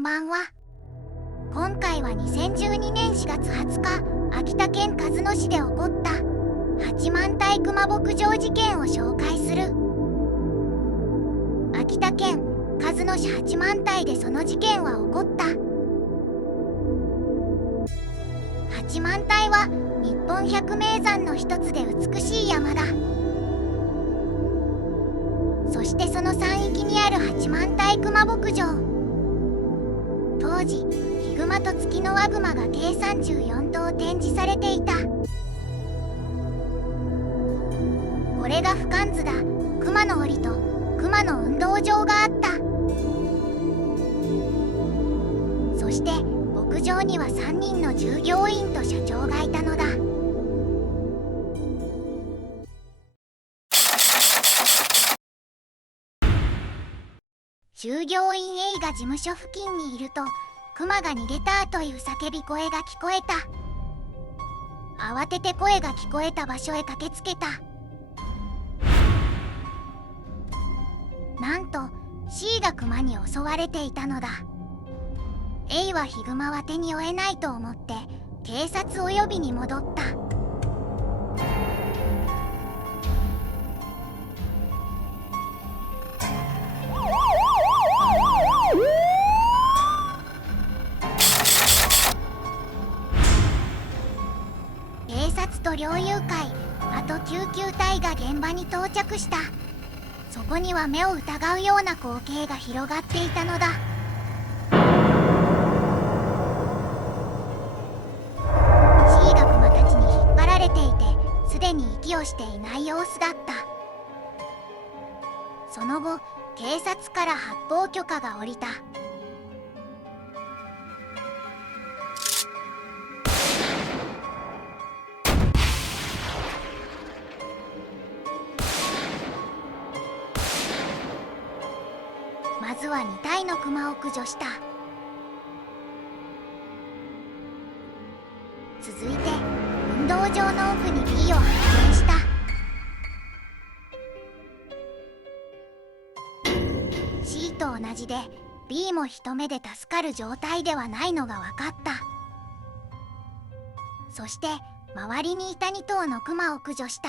んばんは。今回は2012年4月20日、秋田県鹿角市で起こった八幡平熊牧場事件を紹介する。秋田県鹿角市八幡平でその事件は起こった。八幡平は日本百名山の一つで美しい山だ。そしてその山域にある八幡平熊牧場、当時ヒグマとツキノワグマが計34頭展示されていた。これが俯瞰図だ。熊の檻と熊の運動場があった。そして牧場には3人の従業員と社長がいたのだ。従業員 A が事務所付近にいると、クマが逃げたという叫び声が聞こえた。慌てて声が聞こえた場所へ駆けつけた。なんと C がクマに襲われていたのだ。A はヒグマは手に負えないと思って警察を呼びに戻った。警察と猟友会、あと救急隊が現場に到着した。そこには目を疑うような光景が広がっていたのだ。C がクマたちに引っ張られていて、すでに息をしていない様子だった。その後、警察から発砲許可が下りた。まずは2体のクマを駆除した。続いて運動場の奥に B を発見した。C と同じで B も一目で助かる状態ではないのが分かった。そして周りにいた2頭のクマを駆除した。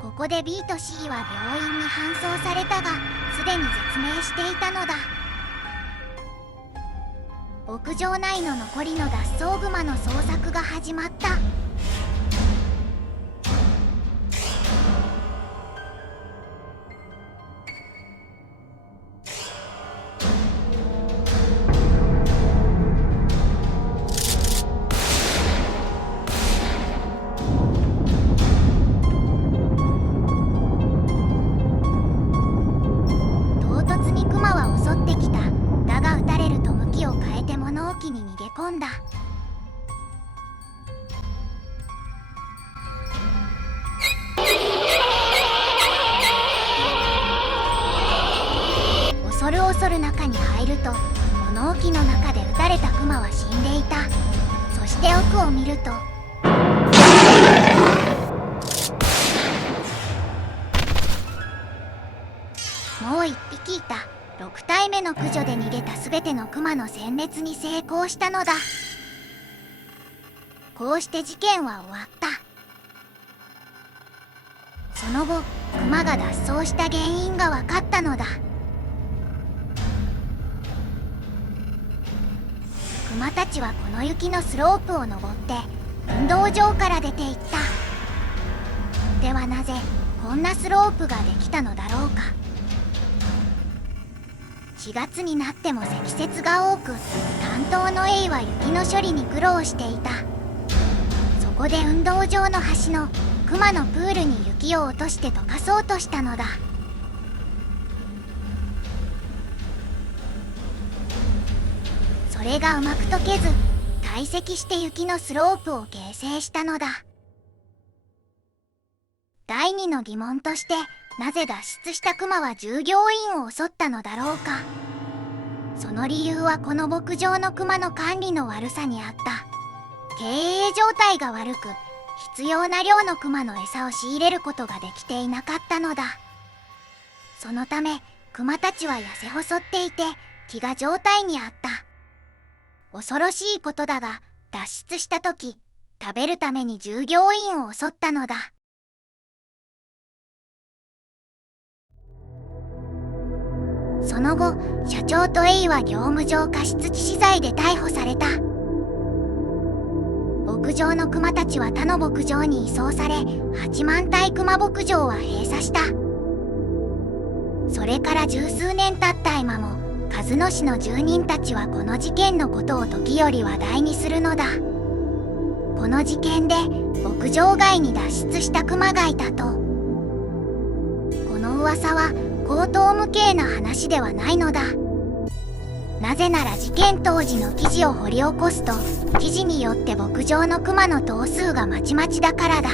ここで B と C は病院に搬送されたが、すでに絶命していたのだ。牧場内の残りの脱走グマの捜索が始まった。に逃げ込んだ。恐る恐る中に入ると、物置の中で撃たれたクマは死んでいた。そして奥を見ると、もう1匹いた。6体目の駆除で逃げた全てのクマの殲滅に成功したのだ。こうして事件は終わった。その後、クマが脱走した原因が分かったのだ。クマたちはこの雪のスロープを登って運動場から出ていった。ではなぜこんなスロープができたのだろうか。4月になっても積雪が多く、担当の A は雪の処理に苦労していた。そこで運動場の端のクマのプールに雪を落として溶かそうとしたのだ。それがうまく溶けず、堆積して雪のスロープを形成したのだ。第2の疑問として、なぜ脱出したクマは従業員を襲ったのだろうか。その理由はこの牧場のクマの管理の悪さにあった。経営状態が悪く、必要な量のクマの餌を仕入れることができていなかったのだ。そのためクマたちは痩せ細っていて飢餓状態にあった。恐ろしいことだが、脱出した時食べるために従業員を襲ったのだ。その後、社長とエイは業務上過失致死罪で逮捕された。牧場のクマたちは他の牧場に移送され、八幡平クマ牧場は閉鎖した。それから十数年経った今も鹿角市の住人たちはこの事件のことを時折話題にするのだ。この事件で牧場外に脱出したクマがいたと。この噂は荒唐無稽な話ではないのだ。なぜなら事件当時の記事を掘り起こすと、記事によって牧場のクマの頭数がまちまちだからだ。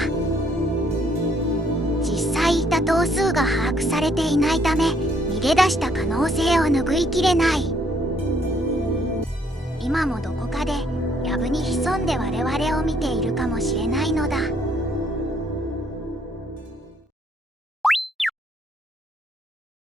実際いた頭数が把握されていないため、逃げ出した可能性を拭いきれない。今もどこかで藪に潜んで我々を見ているかもしれないのだ。